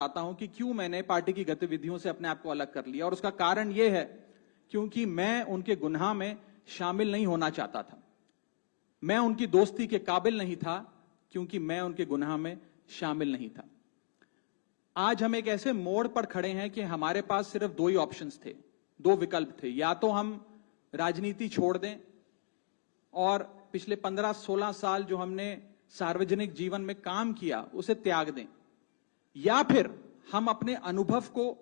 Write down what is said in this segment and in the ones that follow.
आता हूं कि क्यों मैंने पार्टी की गतिविधियों से अपने आप को अलग कर लिया, और उसका कारण यह है क्योंकि मैं उनके गुनाह में शामिल नहीं होना चाहता था। मैं उनकी दोस्ती के काबिल नहीं था क्योंकि मैं उनके गुनाह में शामिल नहीं था। आज हम एक ऐसे मोड़ पर खड़े हैं कि हमारे पास सिर्फ दो ही ऑप्शंस थे, दो विकल्प थे। या तो हम राजनीति छोड़ दें और पिछले 15-16 साल जो हमने सार्वजनिक जीवन में काम किया उसे त्याग दें, या फिर हम अपने अनुभव को,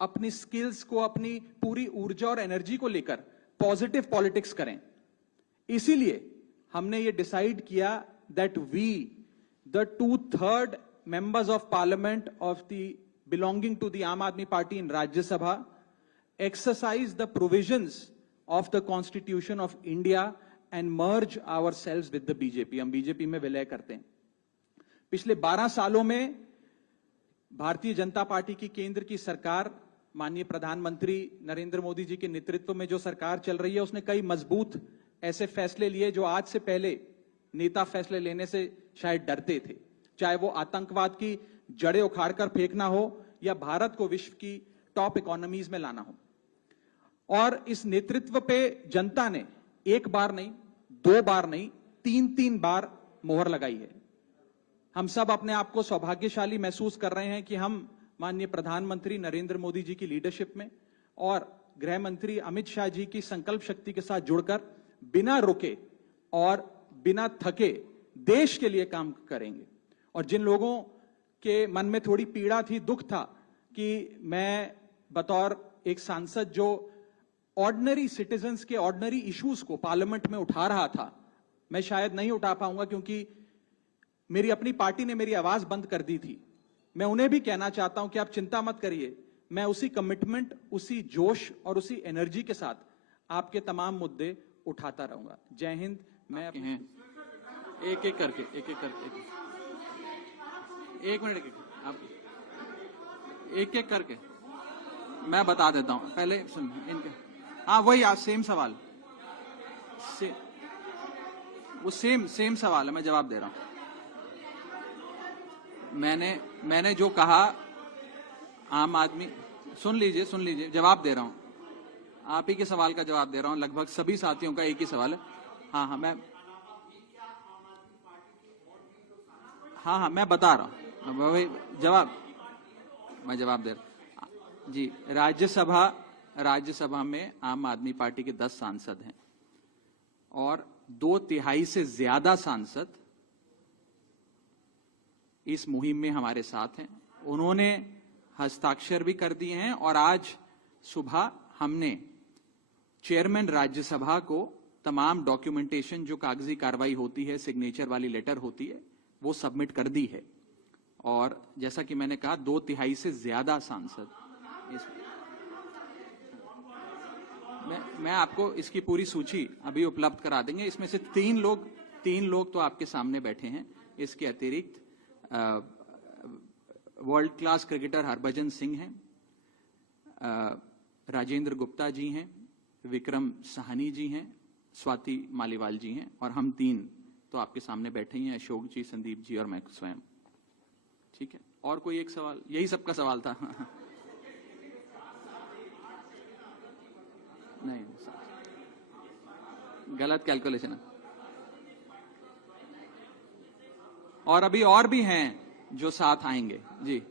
अपनी स्किल्स को, अपनी पूरी ऊर्जा और एनर्जी को लेकर पॉजिटिव पॉलिटिक्स करें। इसीलिए हमने ये डिसाइड किया that we, the 2/3 members of parliament of the belonging to the Aam Aadmi Party in Rajya Sabha, exercise the provisions of the Constitution of India and merge ourselves with the BJP। हम BJP में विलय करते हैं। पिछले 12 सालों में Bharatiya Janata party की केंद्र की सरकार, माननीय प्रधानमंत्री नरेंद्र मोदी जी के नेतृत्व में जो सरकार चल रही है, उसने कई मजबूत ऐसे फैसले लिए जो आज से पहले नेता फैसले लेने से शायद डरते थे। चाहे वो आतंकवाद की जड़ें उखाड़कर फेंकना हो या भारत को विश्व की टॉप इकोनॉमीज में लाना हो। और इस नेतृत्व पे जनता ने एक बार नहीं, दो बार नहीं, 3-3 बार मोहर लगाई है। हम सब अपने आप को सौभाग्यशाली महसूस कर रहे हैं कि हम माननीय प्रधानमंत्री नरेंद्र मोदी जी की लीडरशिप में और गृह मंत्री अमित शाह जी की संकल्प शक्ति के साथ जुड़कर बिना रुके और बिना थके देश के लिए काम करेंगे। और जिन लोगों के मन में थोड़ी पीड़ा थी, दुख था कि मैं बतौर एक सांसद जो ऑर्डिनरी सिटीजन्स के ऑर्डिनरी इश्यूज को पार्लियामेंट में उठा रहा था, मैं शायद नहीं उठा पाऊंगा क्योंकि मेरी अपनी पार्टी ने मेरी आवाज बंद कर दी थी। मैं उन्हें भी कहना चाहता हूं कि आप चिंता मत करिए, मैं उसी कमिटमेंट, उसी जोश और उसी एनर्जी के साथ आपके तमाम मुद्दे उठाता रहूंगा। जय हिंद। मैं एक एक करके एक मिनट, आप एक एक करके मैं बता देता हूं। पहले सुन इनके, हाँ वही आज सेम सवाल, वो सेम सवाल है, मैं जवाब दे रहा हूं। मैंने जो कहा, आम आदमी, सुन लीजिए, जवाब दे रहा हूं। आप ही के सवाल का जवाब दे रहा हूं। लगभग सभी साथियों का एक ही सवाल है। हाँ मैं बता रहा हूं, वही मैं जवाब दे रहा हूं। जी, राज्यसभा में आम आदमी पार्टी के 10 सांसद हैं और 2/3 से ज्यादा सांसद इस मुहिम में हमारे साथ हैं। उन्होंने हस्ताक्षर भी कर दिए हैं और आज सुबह हमने चेयरमैन राज्यसभा को तमाम डॉक्यूमेंटेशन, जो कागजी कार्रवाई होती है, सिग्नेचर वाली लेटर होती है, वो सबमिट कर दी है। और जैसा कि मैंने कहा, 2/3 से ज्यादा सांसद मैं आपको इसकी पूरी सूची अभी उपलब्ध करा देंगे। इसमें से 3 लोग तो आपके सामने बैठे हैं। इसके अतिरिक्त world class cricketer Harbhajan Singh हैं, राजेंद्र गुप्ता जी हैं, विक्रम साहनी जी हैं, स्वाति मालीवाल जी हैं, और हम 3 तो आपके सामने बैठे ही हैं, अशोक जी, संदीप जी और मैं स्वयं। ठीक है, और कोई एक सवाल? यही सबका सवाल था। नहीं, गलत कैलकुलेशन है। और अभी और भी हैं जो साथ आएंगे। जी,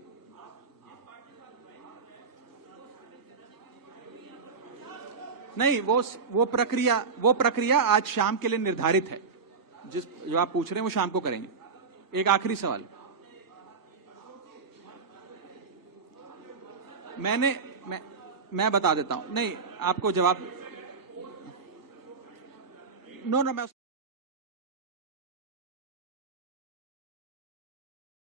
नहीं, वो प्रक्रिया आज शाम के लिए निर्धारित है। जो आप पूछ रहे हैं वो शाम को करेंगे। एक आखिरी सवाल, मैं बता देता हूं। नहीं, आपको जवाब, नो मैं